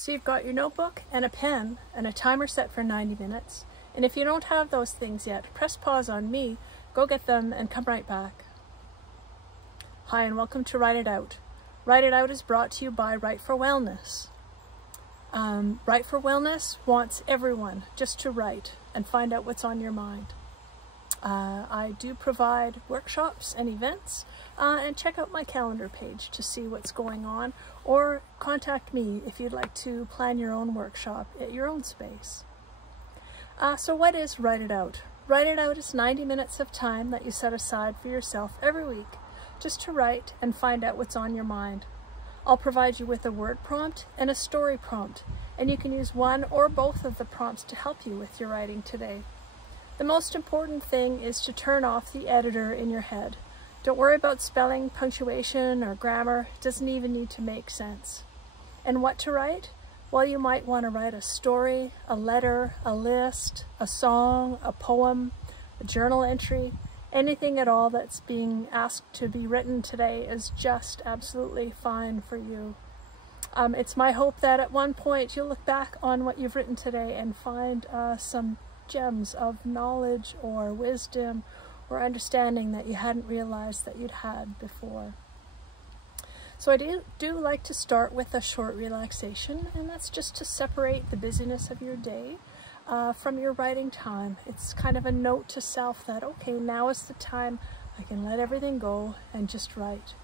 So you've got your notebook and a pen and a timer set for 90 minutes. And if you don't have those things yet, press pause on me, go get them, and come right back. Hi, and welcome to Write It Out. Write It Out is brought to you by Write for Wellness. Write for Wellness wants everyone just to write and find out what's on your mind. I do provide workshops and events, and check out my calendar page to see what's going on, or contact me if you'd like to plan your own workshop at your own space. So what is Write It Out? Write It Out is 90 minutes of time that you set aside for yourself every week, just to write and find out what's on your mind. I'll provide you with a word prompt and a story prompt, and you can use one or both of the prompts to help you with your writing today. The most important thing is to turn off the editor in your head. Don't worry about spelling, punctuation, or grammar. It doesn't even need to make sense. And what to write? Well, you might want to write a story, a letter, a list, a song, a poem, a journal entry. Anything at all that's being asked to be written today is just absolutely fine for you. It's my hope that at one point you'll look back on what you've written today and find some gems of knowledge or wisdom or understanding that you hadn't realized that you'd had before. So I do like to start with a short relaxation, and that's just to separate the busyness of your day from your writing time. It's kind of a note to self that, okay, now is the time I can let everything go and just write.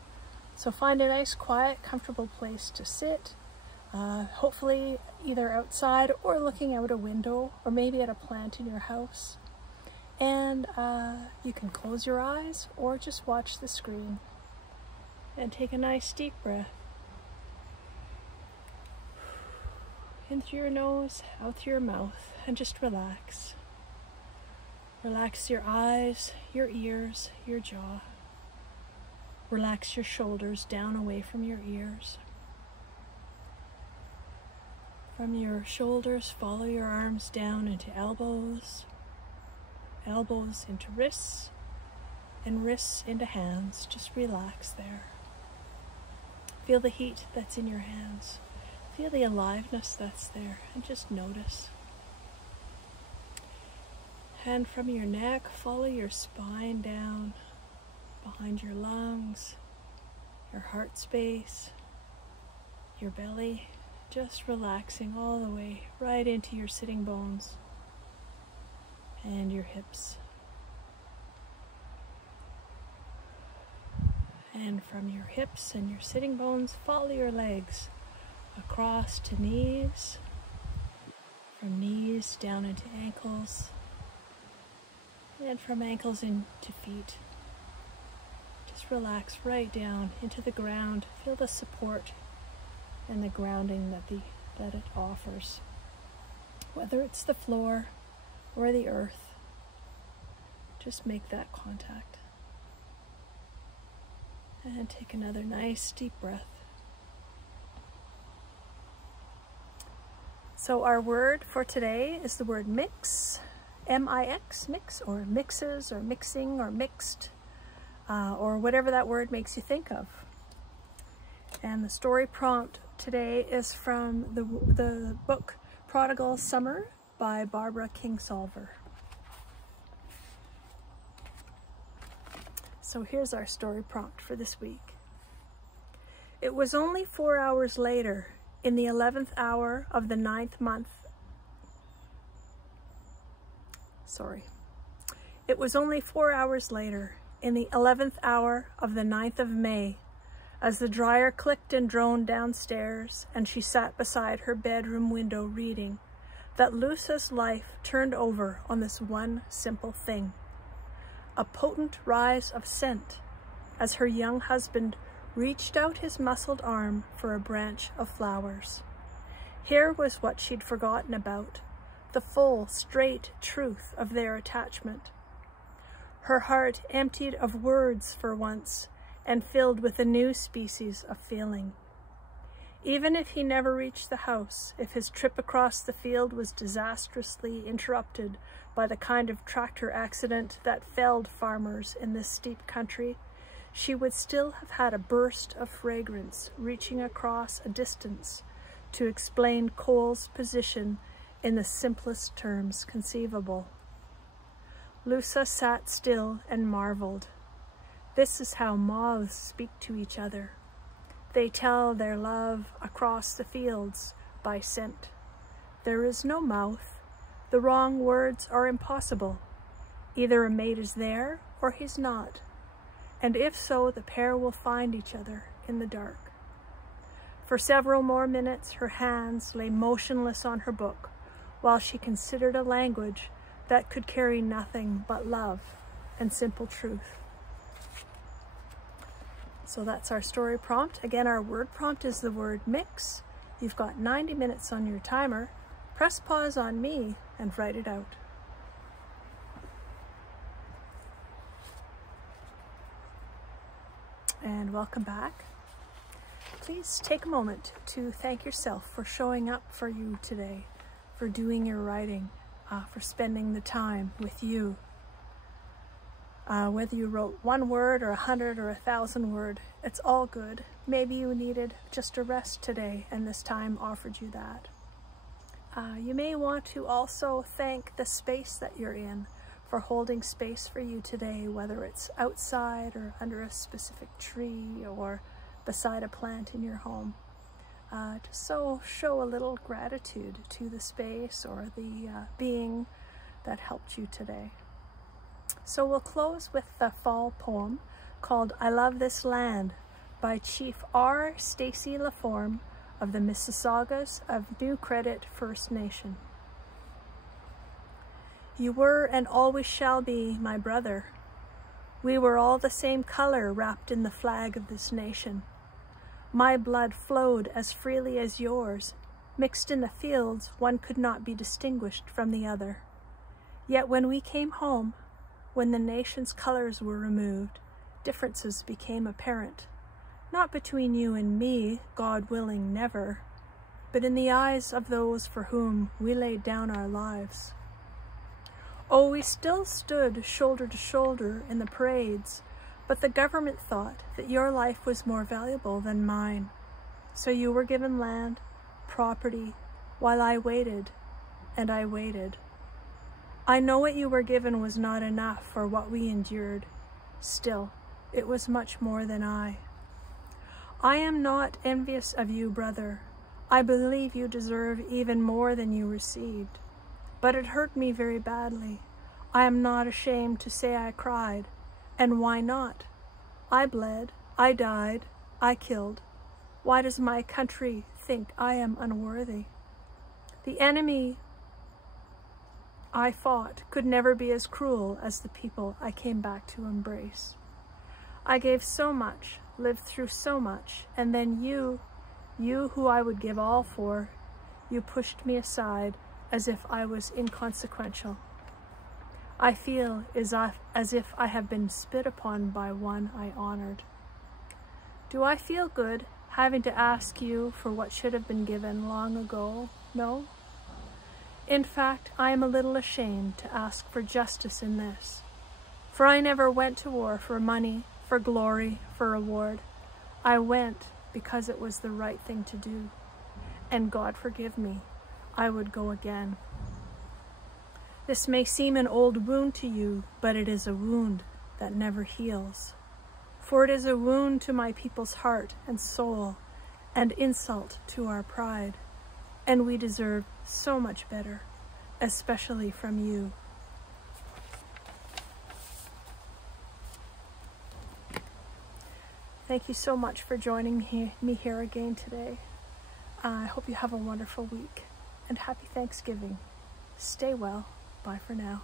So find a nice, quiet, comfortable place to sit, hopefully either outside or looking out a window, or maybe at a plant in your house. And you can close your eyes or just watch the screen and take a nice deep breath. In through your nose, out through your mouth, and just relax. Relax your eyes, your ears, your jaw. Relax your shoulders down away from your ears. From your shoulders, follow your arms down into elbows, elbows into wrists, and wrists into hands. Just relax there. Feel the heat that's in your hands. Feel the aliveness that's there, and just notice. And from your neck, follow your spine down, behind your lungs, your heart space, your belly, just relaxing all the way right into your sitting bones and your hips. And from your hips and your sitting bones, follow your legs across to knees, from knees down into ankles, and from ankles into feet. Just relax right down into the ground. Feel the support and the grounding that it offers. Whether it's the floor or the earth, just make that contact. And take another nice deep breath. So our word for today is the word mix, M-I-X, mix, or mixes, or mixing, or mixed, or whatever that word makes you think of. And the story prompt today is from the book Prodigal Summer by Barbara Kingsolver. So here's our story prompt for this week. It was only 4 hours later, in the 11th hour of the 9th month. It was only 4 hours later, in the 11th hour of the 9th of May, as the dryer clicked and droned downstairs and she sat beside her bedroom window reading, that Lusa's life turned over on this one simple thing. A potent rise of scent as her young husband reached out his muscled arm for a branch of flowers. Here was what she'd forgotten about, the full, straight truth of their attachment. Her heart emptied of words for once and filled with a new species of feeling. Even if he never reached the house, if his trip across the field was disastrously interrupted by the kind of tractor accident that felled farmers in this steep country, she would still have had a burst of fragrance reaching across a distance to explain coal's position in the simplest terms conceivable. Lusa sat still and marveled. This is how moths speak to each other. They tell their love across the fields by scent. There is no mouth. The wrong words are impossible. Either a mate is there or he's not. And if so, the pair will find each other in the dark. For several more minutes, her hands lay motionless on her book, while she considered a language that could carry nothing but love and simple truth. So that's our story prompt. Again, our word prompt is the word mix. You've got 90 minutes on your timer. Press pause on me and write it out. And welcome back. Please take a moment to thank yourself for showing up for you today, for doing your writing, for spending the time with you. Whether you wrote 1 word or 100 or 1,000 word, it's all good. Maybe you needed just a rest today and this time offered you that. You may want to also thank the space that you're in for holding space for you today, whether it's outside or under a specific tree or beside a plant in your home. Just so show a little gratitude to the space or the being that helped you today. So we'll close with the fall poem called I Love This Land by Chief R. Stacy LaForme of the Mississaugas of New Credit First Nation. You were and always shall be my brother. We were all the same color wrapped in the flag of this nation. My blood flowed as freely as yours. Mixed in the fields, one could not be distinguished from the other. Yet when we came home, when the nation's colors were removed, differences became apparent. Not between you and me, God willing, never, but in the eyes of those for whom we laid down our lives. Oh, we still stood shoulder to shoulder in the parades, but the government thought that your life was more valuable than mine. So you were given land, property, while I waited, and I waited. I know what you were given was not enough for what we endured. Still, it was much more than I. I am not envious of you, brother. I believe you deserve even more than you received. But it hurt me very badly. I am not ashamed to say I cried. And why not? I bled, I died, I killed. Why does my country think I am unworthy? The enemy I fought could never be as cruel as the people I came back to embrace. I gave so much, lived through so much, and then you who I would give all for, you pushed me aside as if I was inconsequential. I feel as if I have been spit upon by one I honored. Do I feel good having to ask you for what should have been given long ago? No. In fact, I am a little ashamed to ask for justice in this, for I never went to war for money, for glory, for reward. I went because it was the right thing to do, and God forgive me, I would go again. This may seem an old wound to you, but it is a wound that never heals. For it is a wound to my people's heart and soul, and insult to our pride. And we deserve so much better, especially from you. Thank you so much for joining me here again today. I hope you have a wonderful week, and happy Thanksgiving. Stay well. Bye for now.